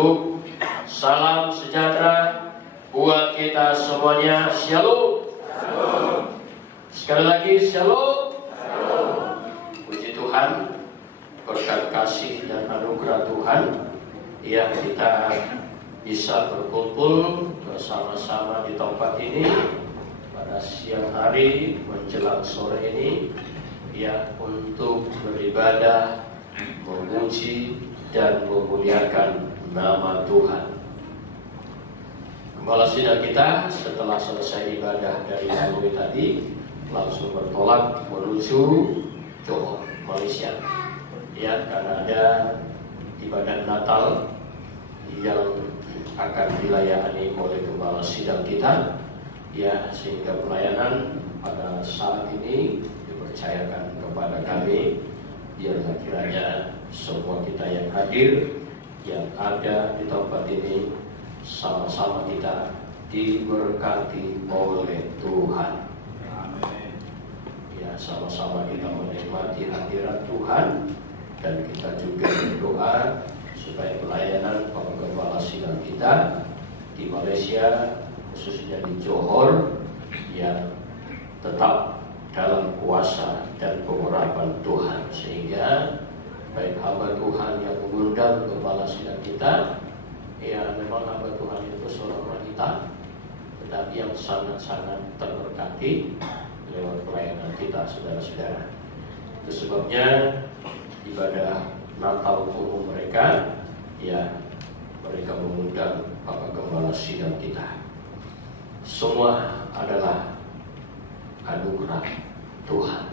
duduk. Salam sejahtera buat kita semuanya. Shalom. Sekali lagi shalom. Puji Tuhan, berkat kasih dan anugerah Tuhan yang kita bisa berkumpul bersama-sama di tempat ini pada siang hari menjelang sore ini, ya, untuk beribadah, memuji dan memuliakan nama Tuhan. Gembala sidang kita setelah selesai ibadah dari Halui tadi langsung bertolak menuju Johor, Malaysia, ya, karena ada ibadah Natal yang akan dilayani oleh gembala sidang kita, ya, sehingga pelayanan pada saat ini dipercayakan kepada kami. Biarlah kiranya semua kita yang hadir, yang ada di tempat ini, sama-sama kita diberkati oleh Tuhan. Amin. Ya, sama-sama kita menikmati hadirat Tuhan, dan kita juga berdoa supaya pelayanan para gembala sidang kita di Malaysia, khususnya di Johor, yang tetap dalam kuasa dan pengurapan Tuhan, sehingga baik hamba Tuhan yang mengundang gembala sidang kita, ya, memang hamba Tuhan itu seorang wanita, tetapi yang sangat-sangat terberkati lewat pelayanan kita, saudara-saudara. Itu sebabnya ibadah Natal umum mereka, ya, mereka mengundang para gembala sidang kita. Semua adalah anugerah Tuhan.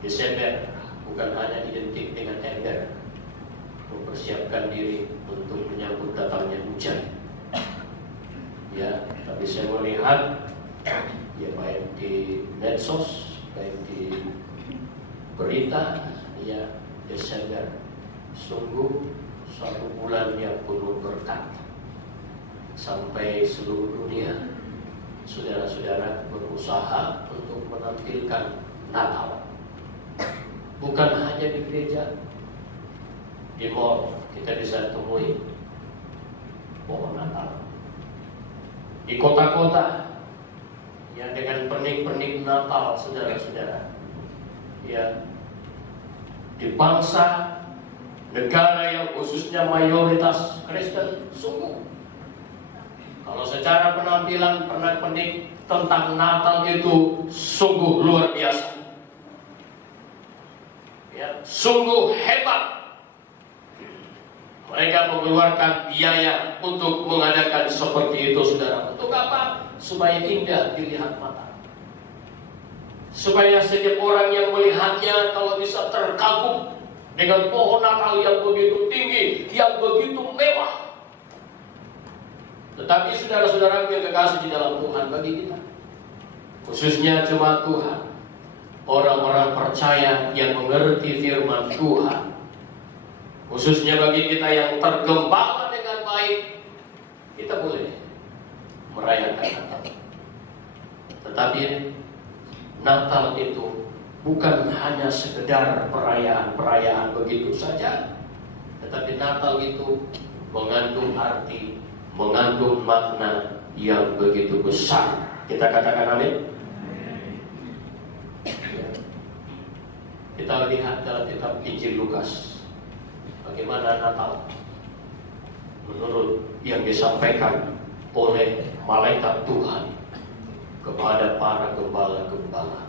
Desember bukan hanya identik dengan ember, mempersiapkan diri untuk menyambut datangnya hujan, ya, tapi saya melihat, ya, baik di medsos, baik di berita, ya, Desember sungguh suatu bulan yang penuh berkat. Sampai seluruh dunia saudara-saudara berusaha untuk menampilkan Natal. Bukan hanya di gereja, di mall kita bisa temui pohon Natal. Di kota-kota, ya, dengan pernik-pernik Natal, saudara-saudara. Ya, di bangsa, negara yang khususnya mayoritas Kristen, sungguh kalau secara penampilan pernak-pernik tentang Natal itu sungguh luar biasa, ya, sungguh hebat. Mereka mengeluarkan biaya untuk mengadakan seperti itu, saudara. Untuk apa? Supaya indah dilihat mata, supaya setiap orang yang melihatnya kalau bisa terkagum dengan pohon Natal yang begitu tinggi, yang begitu mewah. Tetapi saudara-saudara yang kekasih di dalam Tuhan, bagi kita, khususnya jemaat Tuhan, orang-orang percaya yang mengerti firman Tuhan, khususnya bagi kita yang tergembala dengan baik, kita boleh merayakan Natal. Tetapi Natal itu bukan hanya sekedar perayaan-perayaan begitu saja, tetapi Natal itu mengandung arti, mengandung makna yang begitu besar. Kita katakan amin. Kita lihat dalam kitab Injil Lukas, bagaimana Natal menurut yang disampaikan oleh malaikat Tuhan kepada para gembala-gembala.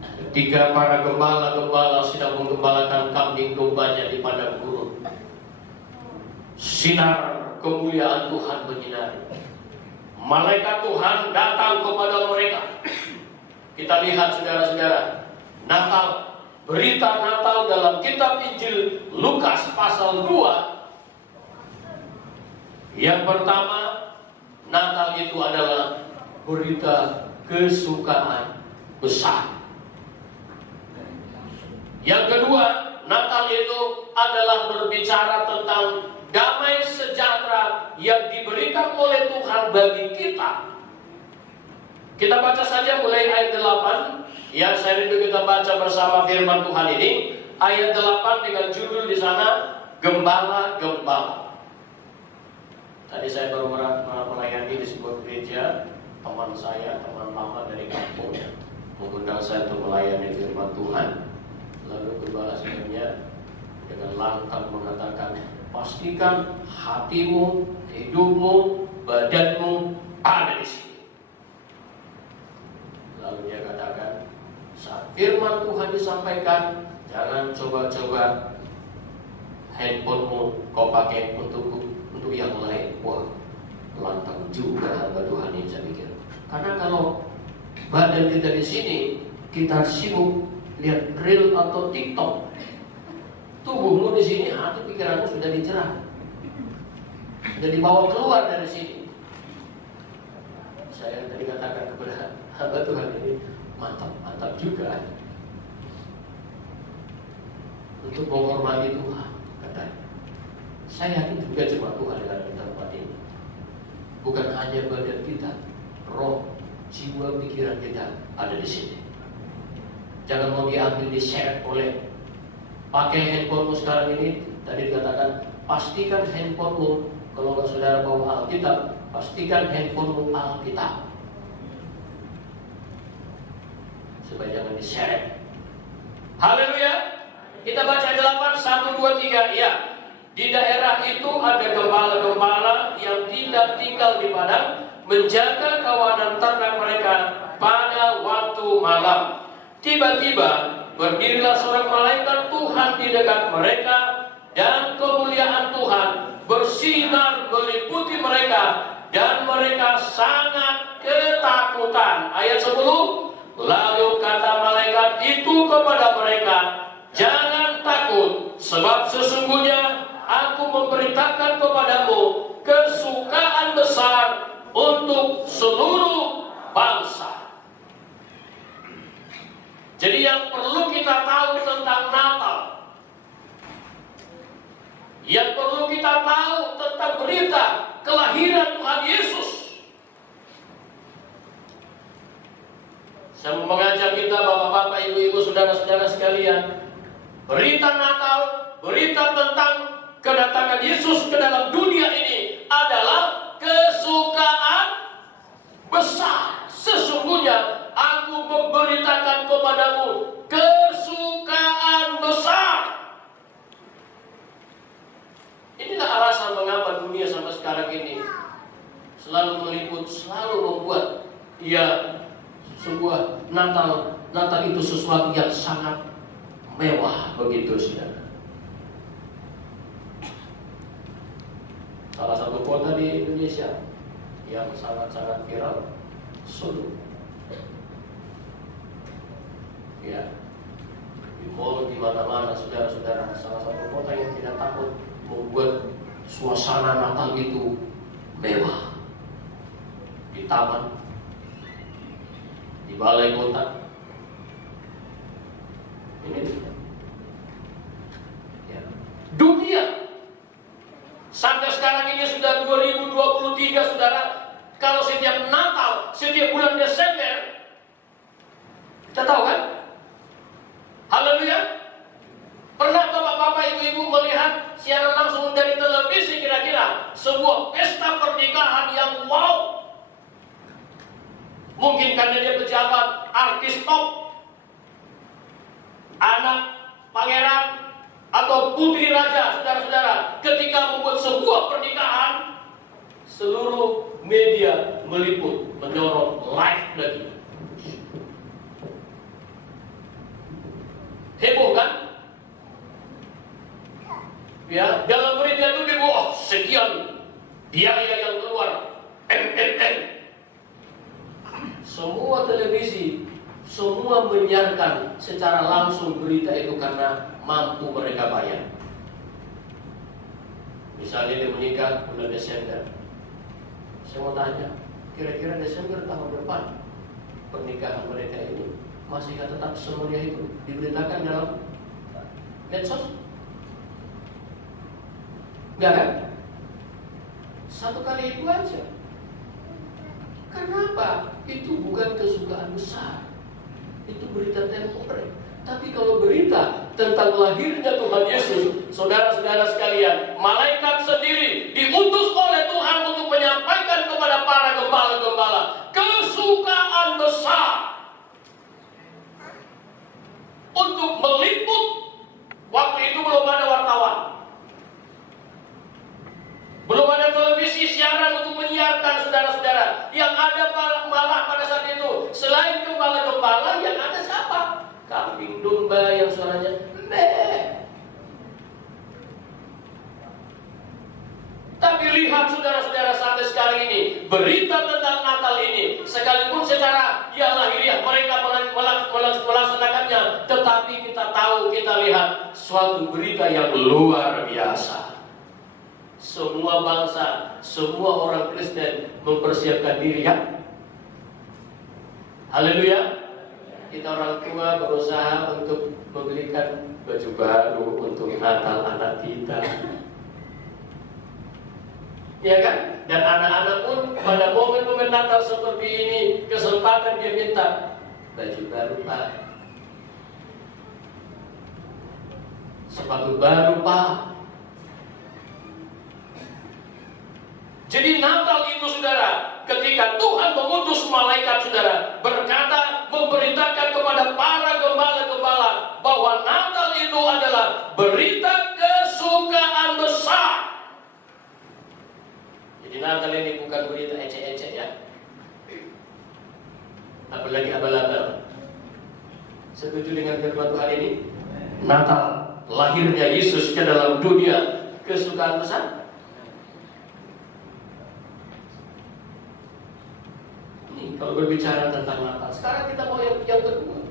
Ketika para gembala-gembala sedang menggembalakan kambing dombanya di padang gurun, sinar kemuliaan Tuhan menyinari. Malaikat Tuhan datang kepada mereka. Kita lihat, saudara-saudara, Natal, berita Natal dalam kitab Injil Lukas pasal 2. Yang pertama, Natal itu adalah berita kesukaan besar. Yang kedua, Natal itu adalah berbicara tentang damai sejahtera yang diberikan oleh Tuhan bagi kita. Kita baca saja mulai ayat 8. Ya, saya rindu kita baca bersama firman Tuhan ini. Ayat 8 dengan judul di sana, gembala-gembala. Tadi saya baru melayani di sebuah gereja. Teman saya, teman lama dari kampung, mengundang saya untuk melayani firman Tuhan. Lalu gembala sebenarnya dengan lantang mengatakan, pastikan hatimu, hidupmu, badanmu ada di sini. Lalu dia katakan, saat firman Tuhan disampaikan, jangan coba-coba handphonemu kau pakai untuk yang lain. Wah, lantang juga hamba Tuhan ini, saya pikir. Karena kalau badan kita di sini, kita sibuk lihat reel atau TikTok, tubuhmu di sini, hati pikiranmu sudah dicerah, sudah dibawa keluar dari sini. Saya tadi katakan kepada hamba Tuhan ini, mantap juga untuk menghormati Tuhan, katanya. Saya yakin juga cuma Tuhan yang ada di tempat ini. Bukan hanya badan kita, roh, jiwa, pikiran kita ada di sini. Jangan mau diambil, diseret oleh. Pakai handphonemu sekarang ini, tadi dikatakan, pastikan handphonemu, kalau nggak saudara bawa Alkitab, pastikan handphonemu Alkitab, supaya jangan diseret. Haleluya. Kita baca 8, 1, 2, 3. Ya, di daerah itu ada gembala-gembala yang tidak tinggal di padang, menjaga kawanan ternak mereka pada waktu malam. Tiba-tiba berdirilah seorang malaikat Tuhan di dekat mereka, dan kemuliaan Tuhan bersinar meliputi mereka, dan mereka sangat ketakutan. Ayat 10. Lalu kata malaikat itu kepada mereka, jangan takut, sebab sesungguhnya aku memberitakan kepadamu kesukaan besar untuk seluruh bangsa. Jadi yang perlu kita tahu tentang Natal, yang perlu kita tahu tentang berita kelahiran Tuhan Yesus. Saya mau mengajak kita, bapak-bapak, ibu-ibu, saudara-saudara sekalian, berita Natal, berita tentang kedatangan Yesus ke dalam dunia ini adalah kesukaan besar. Sesungguhnya aku memberitakan kepadamu kesukaan besar. Inilah alasan mengapa dunia sampai sekarang ini selalu meliput, selalu membuat sebuah Natal itu sesuatu yang sangat mewah, begitu saudara. Salah satu kota di Indonesia yang sangat-sangat viral, Solo. Ya, di mall, di mana-mana, saudara-saudara. Salah satu kota yang tidak takut membuat suasana Natal itu mewah. Di taman, di balai kota. Ini dia. Ya. Dunia sampai sekarang ini sudah 2023, saudara. Kalau setiap Natal, setiap bulan Desember, kita tahu kan? Haleluya. Pernah bapak-bapak, ibu-ibu melihat siaran langsung dari televisi kira-kira sebuah pesta pernikahan yang wow? Mungkin karena dia pejabat, artis top, anak pangeran atau putri raja, saudara-saudara, ketika membuat sebuah pernikahan, seluruh media meliput, menyorot, live lagi. Heboh kan? Ya, dalam berita itu dibuat sekian biaya yang keluar, MLM. Semua televisi, semua menyiarkan secara langsung berita itu karena mampu mereka bayar. Misalnya dia menikah bulan Desember. Saya mau tanya, kira-kira Desember tahun depan pernikahan mereka ini masihkah tetap semeriah itu diberitakan dalam medsos? Enggak kan? Satu kali itu aja. Kenapa? Itu bukan kesukaan besar. Itu berita temporer. Tapi kalau berita tentang lahirnya Tuhan Yesus, saudara-saudara sekalian, malaikat sendiri diutus oleh Tuhan untuk menyampaikan kepada para gembala-gembala kesukaan besar untuk meliput. Waktu itu belum ada wartawan, belum ada televisi siaran untuk menyiarkan, saudara-saudara. Yang ada malah pada saat itu, selain gembala-gembala, yang ada siapa? Kambing domba yang suaranya meh. Tapi lihat saudara-saudara, sampai sekali ini berita tentang Natal ini, sekalipun secara lahiriah mereka melaksanakannya, tetapi kita tahu, kita lihat suatu berita yang luar biasa. Semua bangsa, semua orang Kristen mempersiapkan diri, kan? Haleluya. Kita orang tua berusaha untuk membelikan baju baru untuk Natal anak kita, ya kan? Dan anak-anak pun pada momen-momen Natal seperti ini, kesempatan dia minta baju baru, Pak, sepatu baru, Pak. Jadi Natal itu, saudara, ketika Tuhan mengutus malaikat, saudara, berkata, memberitakan kepada para gembala-gembala bahwa Natal itu adalah berita kesukaan besar. Jadi Natal ini bukan berita ecek-ecek, ya. Apalagi abal-abal. Setuju dengan firman Tuhan ini? Natal, lahirnya Yesus ke dalam dunia, kesukaan besar. Kalau berbicara tentang Natal, sekarang kita mau yang kedua,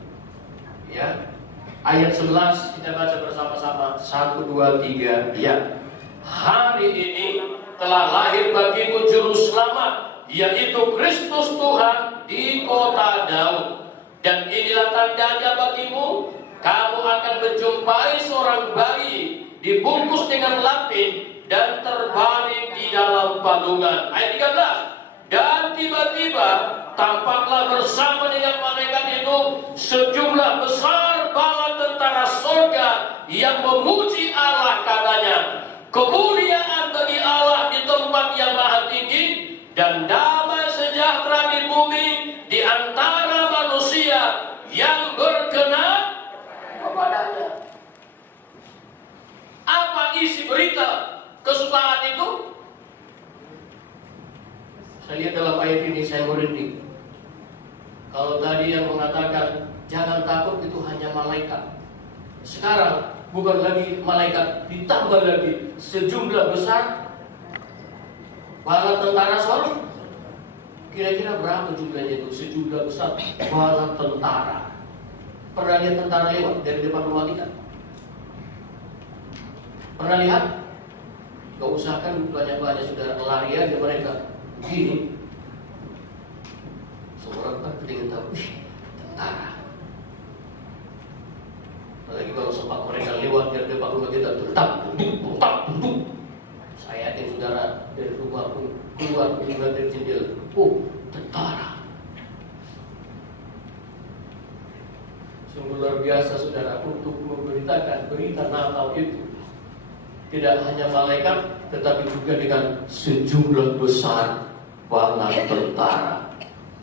ya. Ayat 11 kita baca bersama-sama. 1, 2, 3. Ya. Hari ini telah lahir bagimu juru selamat, yaitu Kristus Tuhan di kota Daud. Dan inilah tandanya bagimu, kamu akan menjumpai seorang bayi dibungkus dengan lapin dan terbaring di dalam palungan. Ayat 13. Dan tiba-tiba tampaklah bersama dengan malaikat itu sejumlah besar bala tentara surga yang memuji Allah, katanya, kemuliaan bagi Allah di tempat yang maha tinggi, dan damai sejahtera di bumi di antara manusia yang berkenan kepadanya. Apa isi berita kesukaan itu? Saya lihat dalam ayat ini, saya merinding. Kalau tadi yang mengatakan jangan takut itu hanya malaikat, sekarang bukan lagi malaikat, ditambah lagi sejumlah besar bala tentara sorga. Kira-kira berapa jumlahnya itu? Sejumlah besar bala tentara. Pernah lihat tentara lewat dari depan rumah kita? Pernah lihat? Gak usahkan banyak-banyak, saudara, lari aja mereka gini. Semua orang kan pengen tahu, tentara. Apalagi kalau sempat mereka lewat dari depan rumah kita, duduk. Saya yakin saudara dari rumah pun keluar dari jendela, tentara. Sungguh luar biasa, saudara, untuk memberitakan berita Natal itu. Tidak hanya malaikat, tetapi juga dengan sejumlah besar bala tentara.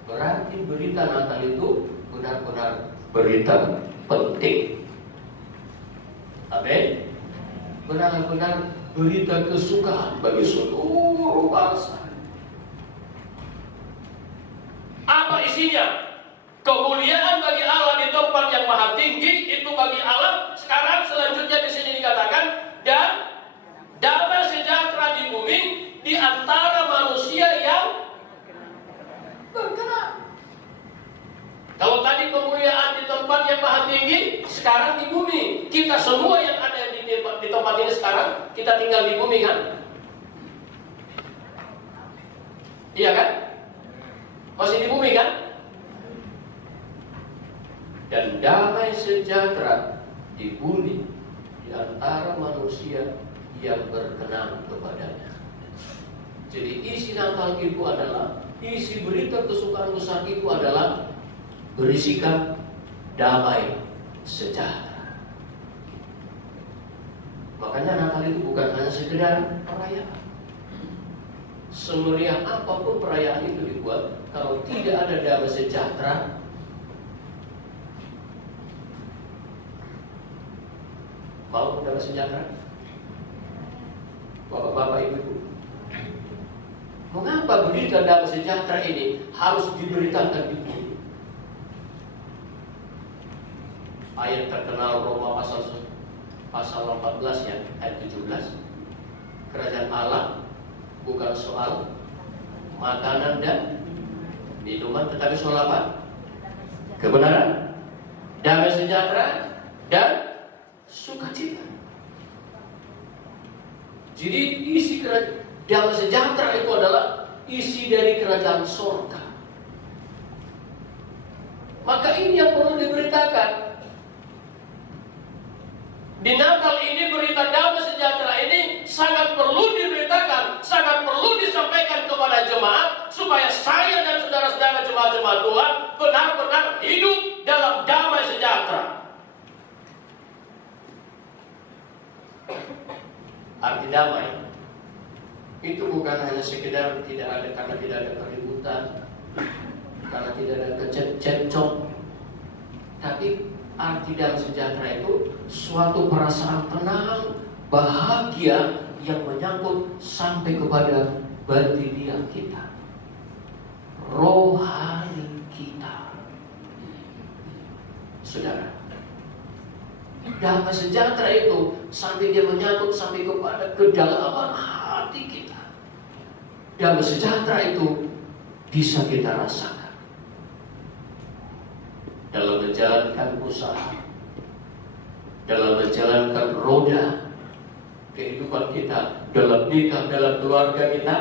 Berarti berita Natal itu benar-benar berita penting. Amin. Benar-benar berita kesukaan bagi seluruh bangsa. Apa isinya? Kemuliaan bagi Allah di tempat yang maha tinggi, itu bagi Allah. Sekarang selanjutnya di sini dikatakan, dan damai sejahtera di bumi di antara manusia yang berkenan. Kalau tadi kemuliaan di tempat yang maha tinggi, sekarang di bumi. Kita semua yang ada di tempat ini sekarang, kita tinggal di bumi, kan? Iya kan? Masih di bumi, kan? Dan damai sejahtera di bumi di antara manusia yang berkenan kepadanya. Jadi isi Natal itu adalah, isi berita kesukaan besar itu adalah berisikan damai sejahtera. Makanya Natal itu bukan hanya sekedar perayaan. Semeriah apapun perayaan itu dibuat, kalau tidak ada damai sejahtera, mau damai sejahtera? Bapak-bapak, ibu-ibu, mengapa berita damai sejahtera ini harus diberitakan di bumi? Ayat terkenal Roma pasal 14 ya, ayat 17. Kerajaan Allah bukan soal makanan dan minuman, tetapi soal apa? Kebenaran, damai sejahtera, dan sukacita. Jadi isi damai sejahtera itu adalah isi dari kerajaan surga. Maka ini yang perlu diberitakan. Di Natal ini berita damai sejahtera ini sangat perlu diberitakan, sangat perlu disampaikan kepada jemaat supaya saya dan saudara-saudara jemaat-jemaat Tuhan benar-benar hidup dalam damai sejahtera. Arti damai itu bukan hanya sekedar tidak ada, karena tidak ada keributan, karena tidak ada kececok, tapi arti damai sejahtera itu suatu perasaan tenang, bahagia yang menyangkut sampai kepada batiniah kita, rohani kita. Saudara, damai sejahtera itu sampai dia menyangkut sampai kepada kedalaman hati kita. Damai sejahtera itu bisa kita rasakan dalam menjalankan usaha, dalam menjalankan roda kehidupan kita, dalam nikah, dalam keluarga kita.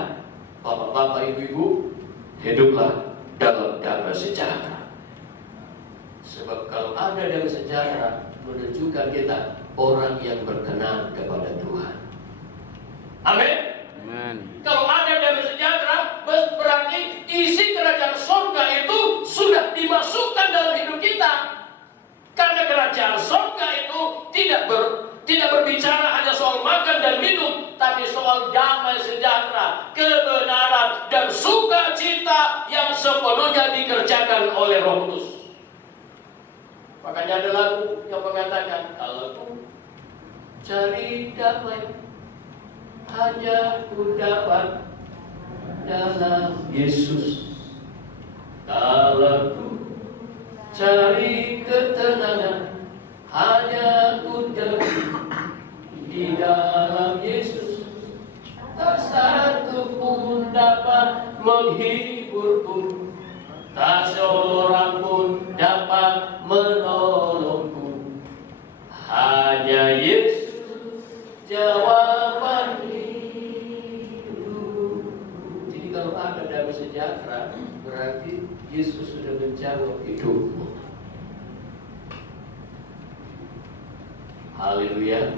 Bapak-bapak, ibu-ibu, hiduplah dalam damai sejahtera. Sebab kalau ada damai sejahtera, menunjukkan kita orang yang berkenan kepada Tuhan. Amin. Amin. Kalau ada damai sejahtera, berarti isi kerajaan surga itu sudah dimasukkan dalam hidup kita. Karena kerajaan surga itu tidak berbicara hanya soal makan dan minum, tapi soal damai sejahtera, kebenaran, dan sukacita yang sepenuhnya dikerjakan oleh Roh Kudus. Makanya ada lagu yang mengatakan, kalau ku cari damai, hanya ku dapat dalam Yesus. Kalau ku cari ketenangan, hanya ku dapat di dalam Yesus. Tak satu pun dapat menghiburku, tak seorang pun dapat menolongku. Hanya Yesus jawaban hidup. Jadi kalau ada damai sejahtera, berarti Yesus sudah menjawab hidupmu. Haleluya.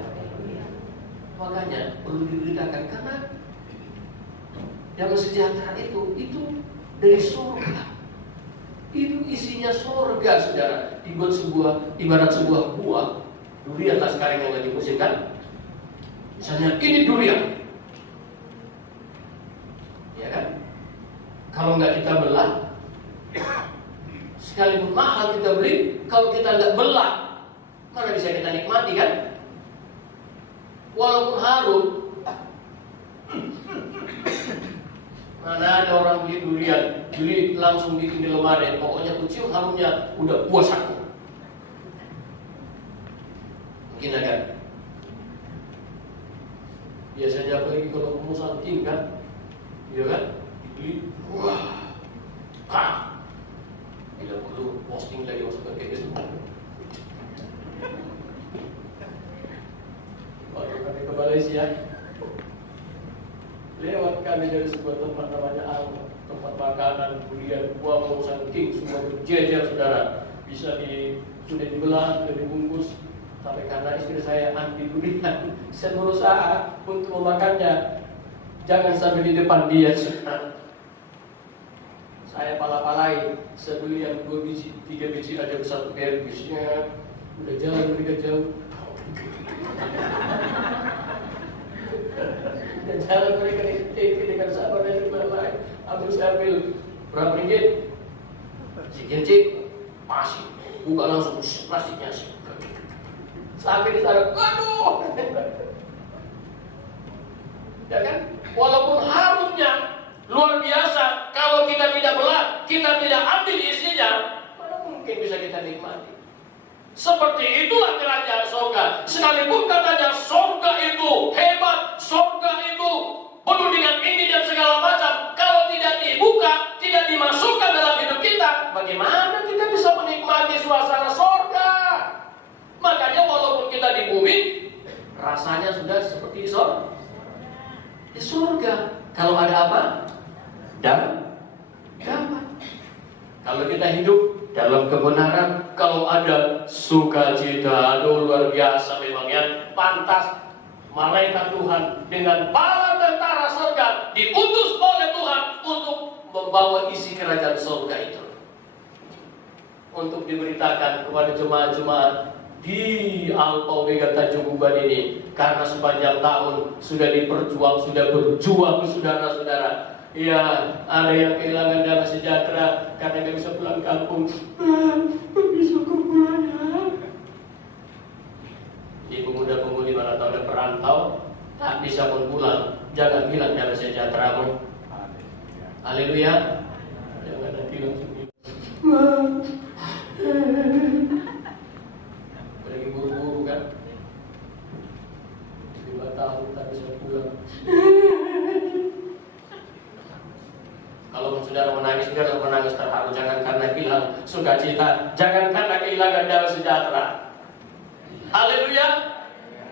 Makanya perlu diberitakan, karena damai sejahtera itu dari surga. Itu isinya surga, saudara. Dibuat ibarat sebuah buah durian lah sekarang yang lagi musim kan. Misalnya ini durian, ya kan? Kalau nggak kita belah, sekalipun mahal kita beli, kalau kita nggak belah, mana bisa kita nikmati kan? Walaupun harum. Mana ada orang beli durian, beli langsung bikin di lemari, pokoknya kucium harumnya udah puas aku. Mungkin kan? Biasanya apalagi kalau pemusan tim kan, iya kan? Dibeli, wah, kah? Bila perlu posting lagi masukkan ke Facebook. Waktu kami ke Malaysia, lewat kami dari sebuah tempat namanya tempat makanan, durian, buah, pemusan king, semua berjejer, saudara. Sudah dibelah, sudah dibungkus. Sampai karena istri saya anti durian, saya berusaha untuk memakannya. Jangan sampai di depan dia, saudara. Saya pala-palai, saya beli yang 2 biji, 3 biji aja besar bisnya. Udah jalan mereka jauh. Jangan berikan itu dengan sabar dan lain-lain. Saya ambil berapa ringgit? Sekian cik, masih buka langsung plastiknya sih. Sampai di sana, aduh. Ya kan? Walaupun harumnya luar biasa, kalau kita tidak belah, kita tidak ambil isinya, mana mungkin bisa kita nikmati. Seperti itulah kerajaan surga. Sekalipun katanya surga itu hebat, surga itu penuh dengan ini dan segala macam, kalau tidak dibuka, tidak dimasukkan dalam hidup kita, bagaimana kita bisa menikmati suasana surga? Makanya walaupun kita di bumi, rasanya sudah seperti di surga. Di surga, kalau ada apa? Damai. Kalau kita hidup dalam kebenaran, kalau ada sukacita, aduh luar biasa memangnya, pantas malaikat Tuhan dengan bala tentara surga diutus oleh Tuhan untuk membawa isi kerajaan surga itu, untuk diberitakan kepada jemaat-jemaat di Alpha Omega Tanjung Uban ini. Karena sepanjang tahun sudah berjuang saudara-saudara. Ya, ada yang kehilangan damai sejahtera karena gak bisa pulang kampung. Bisa pulang ya. Di pemuda-pemudi mana tahu ada perantau, tak bisa pun pulang. Jangan bilang damai sejahteramu. Haleluya. Jangan nanti langsung lagi buru-buru kan. 5 tahun tak bisa pulang. Kalau saudara menangis, biarlah menangis terharu. Jangan karena hilang sukacita, jangan karena kehilangan damai sejahtera. Haleluya.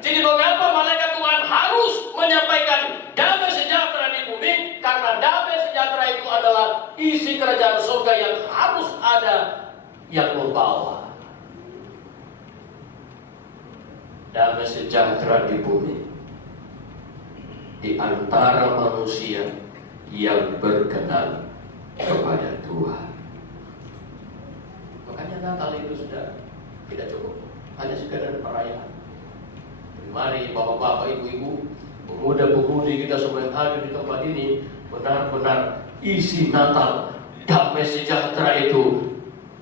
Jadi mengapa malaikat Tuhan harus menyampaikan damai sejahtera di bumi? Karena damai sejahtera itu adalah isi kerajaan surga yang harus ada yang membawa damai sejahtera di bumi di antara manusia yang berkenan kepada Tuhan. Makanya Natal itu sudah tidak cukup hanya sekadar perayaan. Mari bapak-bapak, ibu-ibu, pemuda-pemudi kita semua yang hadir di tempat ini, benar-benar isi Natal, damai sejahtera itu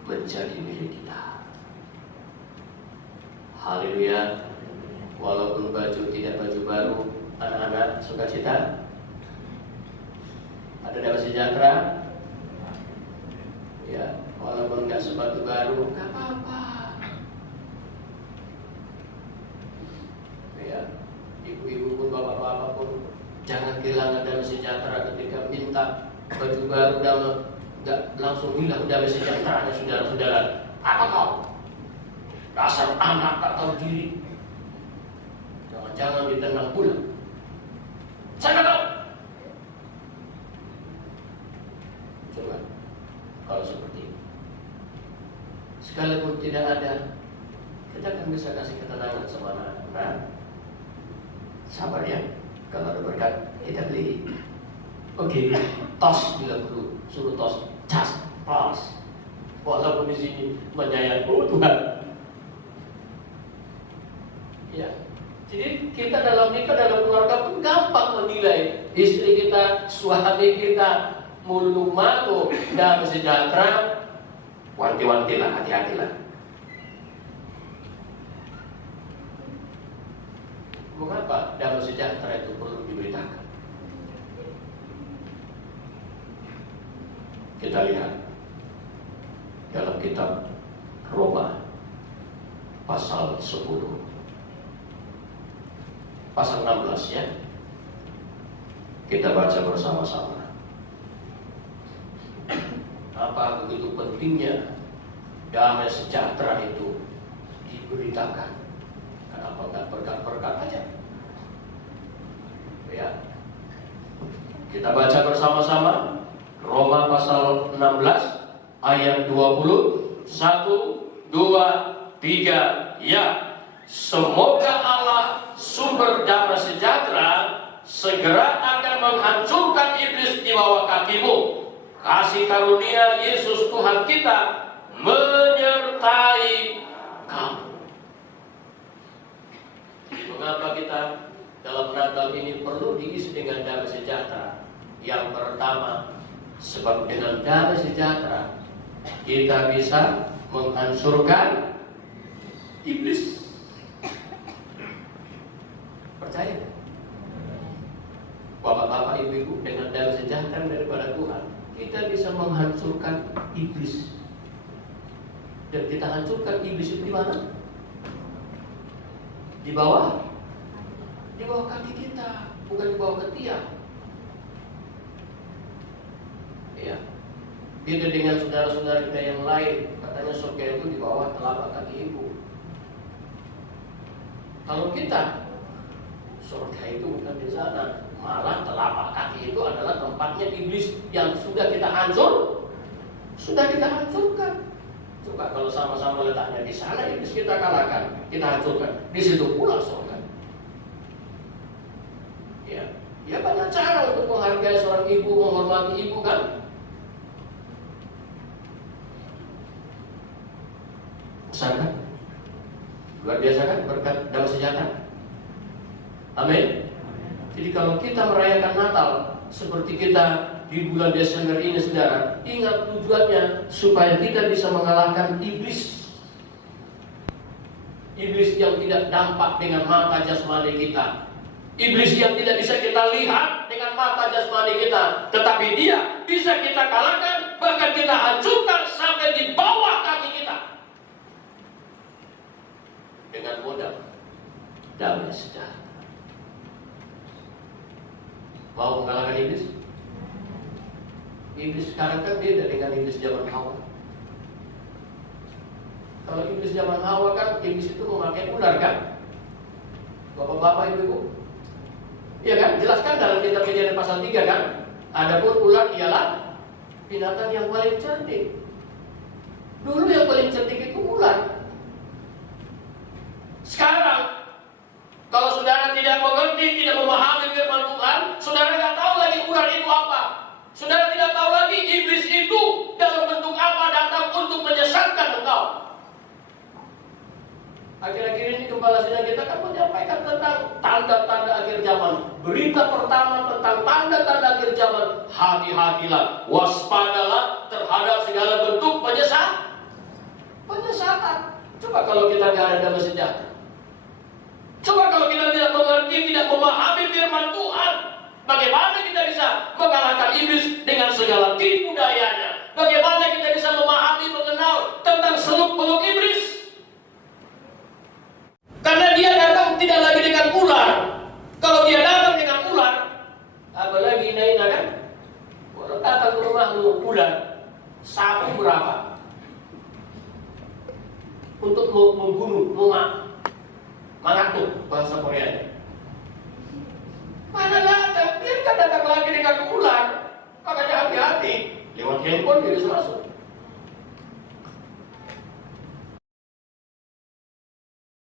menjadi milik kita. Haleluya. Walaupun baju tidak baju baru, anak-anak sukacita. Ada damai sejahtera. Ya, walaupun nggak sepatu baru, nggak apa-apa. Ya, ibu-ibu pun, bapak-bapak pun jangan kehilangan damai sejahtera ketika minta baju baru dan nggak langsung hilang damai sejahteranya, saudara-saudara. Apa kau? Dasar anak tak tahu diri. Jangan ditendang pula. Saya nggak tahu. Coba kalau seperti ini, sekalipun tidak ada, kita akan bisa kasih ketenangan sama anak-anak. Sabar ya, kalau ada berkat kita beli. Oke, tos bila perlu, suruh tos, cas, tos. Walaupun di sini menyayang, oh Tuhan. Ya. Jadi kita dalam nikah, dalam keluarga pun gampang menilai istri kita, suami kita, mulu malu, damai sejahtera. Wanti-wantilah, hati-hatilah. Mengapa damai sejahtera itu perlu diberitakan? Kita lihat dalam kitab Roma pasal 10. Pasal 16 ya. Kita baca bersama-sama. Apa begitu pentingnya damai sejahtera itu diberitakan? Kenapa enggak berkat-berkat aja? Ya. Kita baca bersama-sama Roma pasal 16 ayat 20. 1, 2, 3. Ya. Semoga Allah sumber damai sejahtera segera akan menghancurkan iblis di bawah kakimu. Kasih karunia Yesus Tuhan kita menyertai kamu. Mengapa kita dalam Natal ini perlu diisi dengan damai sejahtera. Yang pertama, sebab dengan damai sejahtera kita bisa menghancurkan iblis. Percaya? Bapak-bapak, ibu-ibu, dengan damai sejahtera daripada Tuhan, kita bisa menghancurkan iblis. Dan kita hancurkan iblis itu di mana? Di bawah kaki kita, bukan di bawah ketiak. Ya. Beda dengan saudara-saudara kita yang lain, katanya surga itu di bawah telapak kaki ibu. Kalau kita, surga itu bukan di sana, malah telapak kaki itu adalah tempatnya iblis yang sudah kita hancurkan. Coba kalau sama-sama letaknya di sana, iblis kita kalahkan, kita hancurkan. Di situ pula surga. Ya banyak cara untuk menghargai seorang ibu, menghormati ibu kan. Besar kan? Luar biasa kan berkat damai sejahtera. Amin. Jadi kalau kita merayakan Natal seperti kita di bulan Desember ini, saudara, ingat tujuannya supaya kita bisa mengalahkan iblis. Iblis yang tidak nampak dengan mata jasmani kita, iblis yang tidak bisa kita lihat dengan mata jasmani kita, tetapi dia bisa kita kalahkan, bahkan kita hancurkan sampai di bawah kaki kita dengan modal damai sejahtera. Mau mengalahkan iblis? Iblis sekarang kan beda dengan iblis zaman Hawa. Kalau iblis zaman Hawa kan iblis itu memakai ular kan? Bapak-bapak, ibu-ibu, iya kan? Jelaskan dalam kitab Kejadian pasal 3 kan? Adapun ular ialah binatang yang paling cerdik. Dulu yang paling cerdik itu ular. Sekarang kalau saudara tidak mengerti, tidak memahami firman Tuhan, saudara tidak tahu lagi ular itu apa. Saudara tidak tahu lagi iblis itu dalam bentuk apa datang untuk menyesatkan engkau. Akhir-akhir ini Gembala Sidang kita kan menyampaikan tentang tanda-tanda akhir zaman. Berita pertama tentang tanda-tanda akhir zaman, hati-hatilah, waspadalah terhadap segala bentuk penyesatan. Coba kalau kita tidak ada damai sejahtera. Coba kalau kita tidak mengerti, tidak memahami firman Tuhan, bagaimana kita bisa mengalahkan iblis dengan segala tipu dayanya? Bagaimana kita bisa memahami, mengenal tentang seluk-beluk iblis? Karena dia datang tidak lagi dengan ular. Kalau dia datang dengan ular, apalagi Naina kan? Kalau datang ke rumahmu ular, sapu berapa? Untuk membunuh, mengatur bahasa Korea. Mana datang? Biarkan datang lagi dengan ular. Makanya hati-hati. Lewat handphone dia bisa masuk.